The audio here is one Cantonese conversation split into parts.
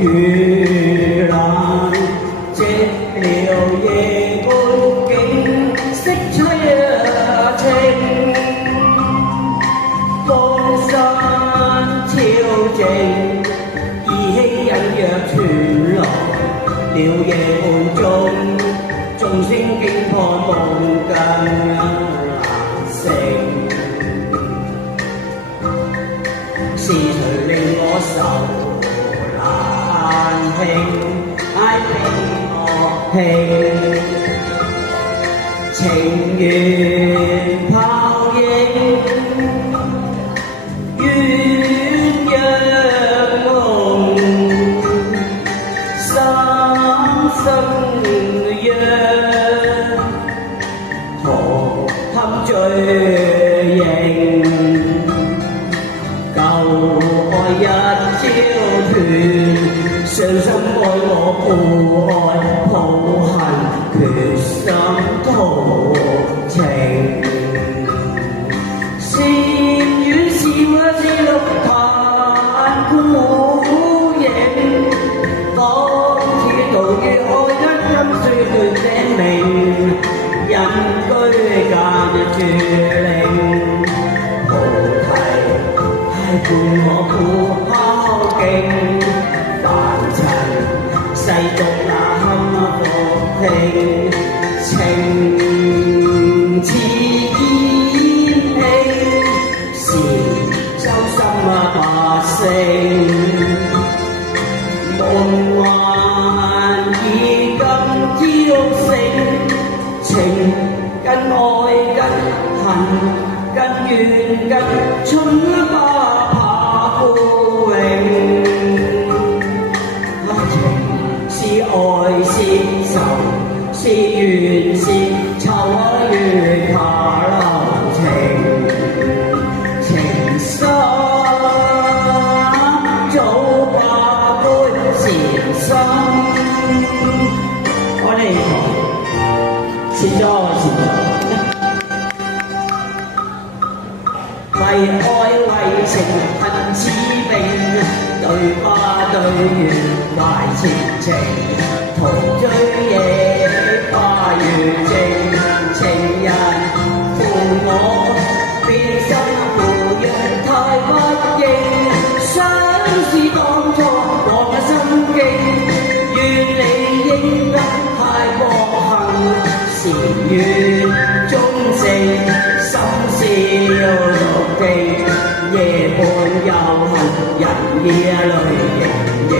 遇難，寂寥夜半景色凄清，江山超靜，義氣隱約傳來，了夜半中，眾聲驚破夢更難醒。是誰令我愁難平？唉，俾我輕，情緣泡影，鸳鸯夢，三生約，何堪追認？舊愛一朝斷，傷心愛我故愛，抱恨決心圖情。善緣是或是綠檀孤影，當此道嘅愛一因歲月證明，隱居間絕令。伴我苦考徑，凡塵世俗那堪復聽，情似煙氣，是周心百姓。夢幻已今朝醒，情跟愛跟恨跟怨跟春花枯榮，是愛是愁，是緣是愁，月下留情，情深早把杯禪心。我哋前咗為愛為情恨似冰，對花對月懷前程，途追野花如靜，情人負我變心負約太不應，相思當初我嘅心境，願你應得太過幸，禪院中靜，心笑夜半又恨，人夜淚盈盈，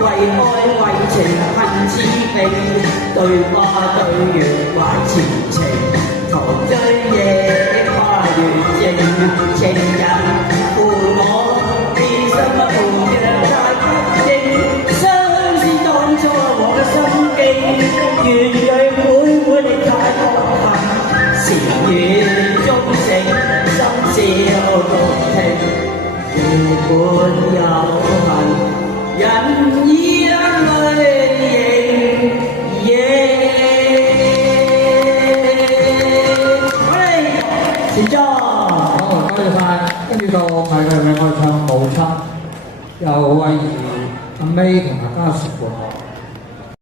為愛為情恨似冰，對花對月懷前程，途追野花如靜，情人負我變心負約太不應，相思當初我嘅心境，願佢每你太過恨，禪院中靜。笑獨聽，夜半又恨，人已淚盈盈。我哋前奏，好，多謝晒。跟住到係佢兩個唱母親，有慧儀、阿 May 同埋家屬伴我。